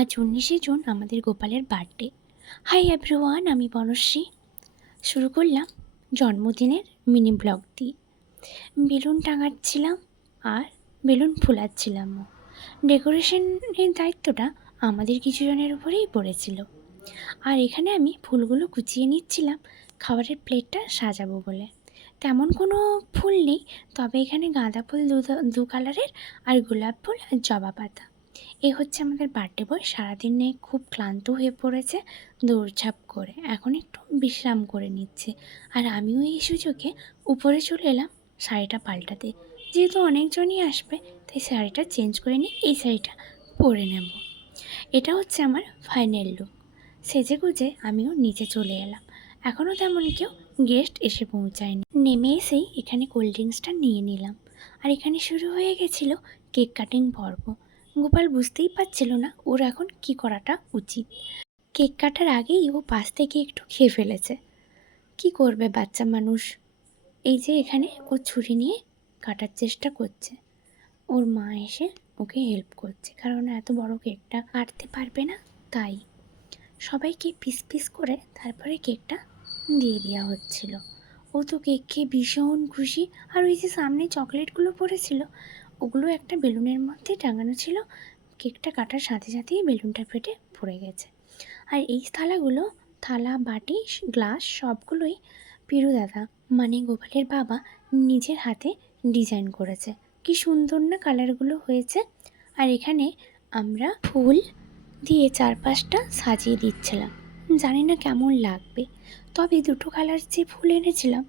আজ 19শে জুন আমাদের গোপালের বার্থডে। হাই এভরিওয়ান, আমি বনশ্রী। শুরু করলাম জন্মদিনের মিনি ব্লগ দিয়ে। বেলুন টাঙাচ্ছিলাম আর বেলুন ফুলাচ্ছিলামও। ডেকোরেশনের দায়িত্বটা আমাদের কিছু জনের উপরেই পড়েছিল। আর এখানে আমি ফুলগুলো কুচিয়ে নিচ্ছিলাম খাবারের প্লেটটা সাজাবো বলে। তেমন কোনো ফুল নেই, তবে এখানে গাঁদা ফুল দু কালারের আর গোলাপ ফুল আর জবা পাতা। এই হচ্ছে আমাদের বার্থডে বয়। সারাদিনে খুব ক্লান্ত হয়ে পড়েছে দৌড়ঝাঁপ করে, এখন একটু বিশ্রাম করে নিচ্ছে। আর আমিও এই সুযোগে উপরে চলে এলাম শাড়িটা পাল্টাতে। যেহেতু অনেকজনই আসবে তাই শাড়িটা চেঞ্জ করে নিয়ে এই শাড়িটা পরে নেব। এটা হচ্ছে আমার ফাইনাল লুক। সেজেগুজে আমিও নিচে চলে এলাম। এখনও তেমন কেউ গেস্ট এসে পৌঁছায়নি। নেমে এসেই এখানে কোল্ড ড্রিঙ্কসটা নিয়ে নিলাম। আর এখানে শুরু হয়ে গেছিলো কেক কাটিং পর্ব। গোপাল বুঝতেই পারছিল না ওর এখন কি করাটা উচিত। কেক কাটার আগেই ও পাশ থেকে একটু খেয়ে ফেলেছে। কি করবে বাচ্চা মানুষ। এই যে এখানে ও ছুরি নিয়ে কাটার চেষ্টা করছে। ওর মা এসে ওকে হেল্প করছে, কারণ এত বড় কেকটা কাটতে পারবে না, তাই সবাইকে পিস পিস করে তারপরে কেকটা দিয়ে দেওয়া হচ্ছিল। ও তো কেক খেয়ে ভীষণ খুশি। আর ওই যে সামনে চকলেটগুলো পড়েছিল ওগুলো একটা বেলুনের মধ্যে টাঙানো ছিল। কেকটা কাটার সাথে সাথেই বেলুনটা ফেটে পড়ে গেছে। আর এই থালাগুলো, থালা বাটি গ্লাস সবগুলোই পিরু দাদা মানে গোপালের বাবা নিজের হাতে ডিজাইন করেছে। কি সুন্দর না কালারগুলো হয়েছে। আর এখানে আমরা ফুল দিয়ে চারপাশটা সাজিয়ে দিচ্ছিলাম। জানি না কেমন লাগবে, তবে দুটো কালার যে ফুল এনেছিলাম,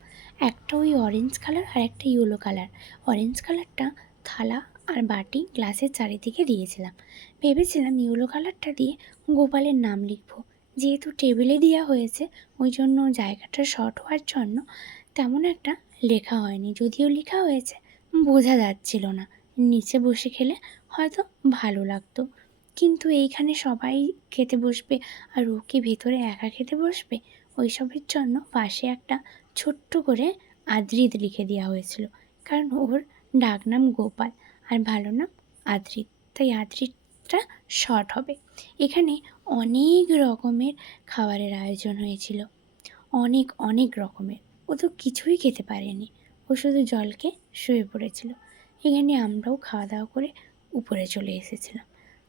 একটা ওই অরেঞ্জ কালার আর একটা ইয়েলো কালার। অরেঞ্জ কালারটা থালা আর বাটি গ্লাসের চারিদিকে দিয়েছিলাম। ভেবেছিলাম ইয়েলো কালারটা দিয়ে গোপালের নাম লিখব। যেহেতু টেবিলে দেওয়া হয়েছে ওই জন্য জায়গাটা শর্ট হওয়ার জন্য তেমন একটা লেখা হয়নি। যদিও লেখা হয়েছে বোঝা যাচ্ছিল না। নিচে বসে খেলে হয়তো ভালো লাগতো, কিন্তু এইখানে সবাই খেতে বসবে আর ও কি ভেতরে একা খেতে বসবে, ওইসবের জন্য পাশে একটা ছোট্ট করে আদ্রিত লিখে দেওয়া হয়েছিল। কারণ ওর ডাকনাম গোপাল আর ভালো নাম আদ্রিত, তাই আদ্রিতটা শর্ট হবে। এখানে অনেক রকমের খাবারের আয়োজন হয়েছিল, অনেক অনেক রকমের। ও তো কিছুই খেতে পারেনি, ও শুধু জলকে শুয়ে পড়েছিল। এখানে আমরাও খাওয়া দাওয়া করে উপরে চলে এসেছিলাম।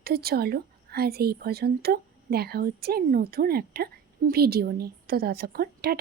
তো চলো আজ এই পর্যন্ত, দেখা হচ্ছে নতুন একটা ভিডিও নিয়ে। তো ততক্ষণ টাটা।